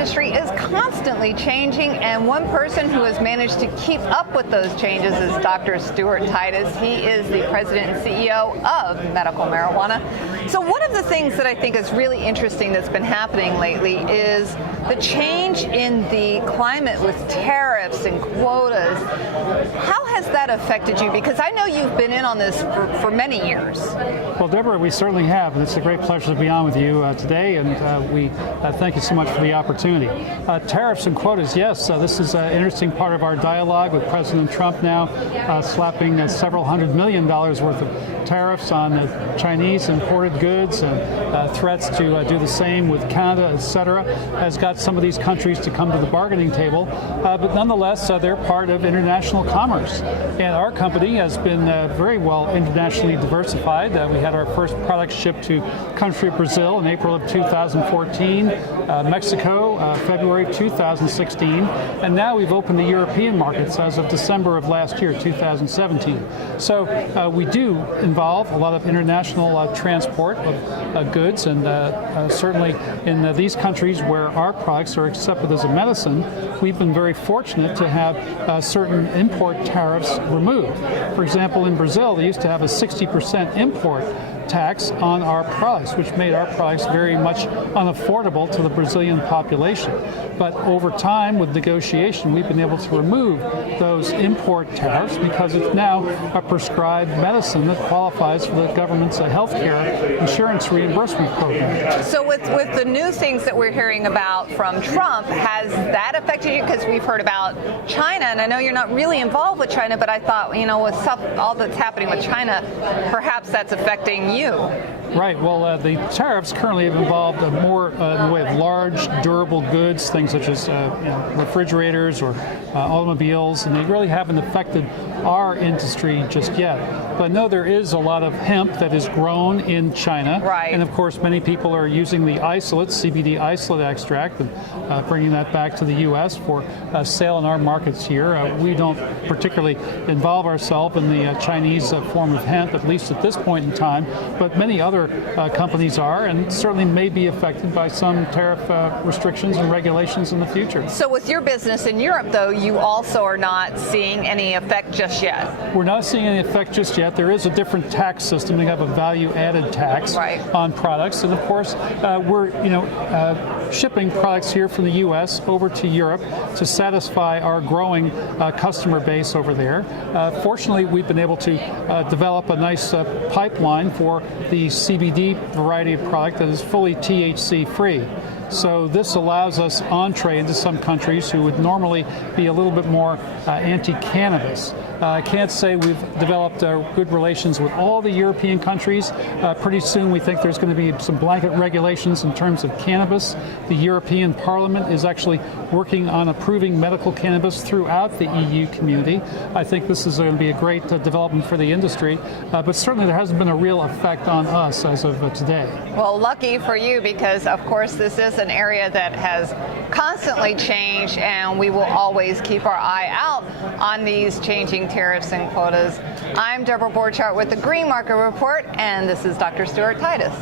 industry is constantly changing, and one person who has managed to keep up with those changes is Dr. Stuart Titus. He is the president and CEO of Medical Marijuana. So one of the things that I think is really interesting that's been happening lately is the change in the climate with tariffs and quotas. How has that affected you? Because I know you've been in on this for many years. Well, Deborah, we certainly have, and it's a great pleasure to be on with you today, and we thank you so much for the opportunity. Tariffs and quotas, yes, this is an interesting part of our dialogue with President Trump now, slapping several $100 million worth of tariffs on Chinese imported goods and threats to do the same with Canada, etc., has got some of these countries to come to the bargaining table. But nonetheless, they're part of international commerce. And our company has been very well internationally diversified. We had our first product shipped to country of Brazil in April of 2014, Mexico, February 2016, and now we've opened the European markets as of December of last year, 2017. So we do involve a lot of international transport of goods, and certainly in these countries where our products are accepted as a medicine, we've been very fortunate to have certain import tariffs removed. For example, in Brazil, they used to have a 60% import tax on our products, which made our products very much unaffordable to the Brazilian population. But over time, with negotiation, we've been able to remove those import tariffs because it's now a prescribed medicine that qualifies for the government's health care insurance reimbursement program. So with the new things that we're hearing about from Trump, has that affected you? Because we've heard about China, and I know you're not really involved with China, but I thought, you know, with all that's happening with China, perhaps that's affecting you. Right. Well, the tariffs currently have involved more in the way of large, durable goods, things such as refrigerators or automobiles, and they really haven't affected our industry just yet. But I know there is a lot of hemp that is grown in China. Right. And of course, many people are using the isolate, CBD isolate extract, and bringing that back to the U.S. for sale in our markets here. We don't particularly involve ourselves in the Chinese form of hemp, at least at this point in time, but many other companies are, and certainly may be affected by some tariff restrictions and regulations in the future. So with your business in Europe, though, you also are not seeing any effect just yet? We're not seeing any effect just yet. There is a different tax system. They have a value-added tax on products, and of course, we're shipping products here from the U.S. over to Europe to satisfy our growing customer base over there. Fortunately, we've been able to develop a nice pipeline for the CBD variety of product that is fully THC-free. So this allows us entree into some countries who would normally be a little bit more anti-cannabis. I can't say we've developed good relations with all the European countries. Pretty soon we think there's going to be some blanket regulations in terms of cannabis. The European Parliament is actually working on approving medical cannabis throughout the EU community. I think this is going to be a great development for the industry, but certainly there hasn't been a real effect on us as of today. Well, lucky for you, because of course this is an area that has constantly changed, and we will always keep our eye out on these changing tariffs and quotas. I'm Deborah Borchardt with the Green Market Report, and this is Dr. Stuart Titus.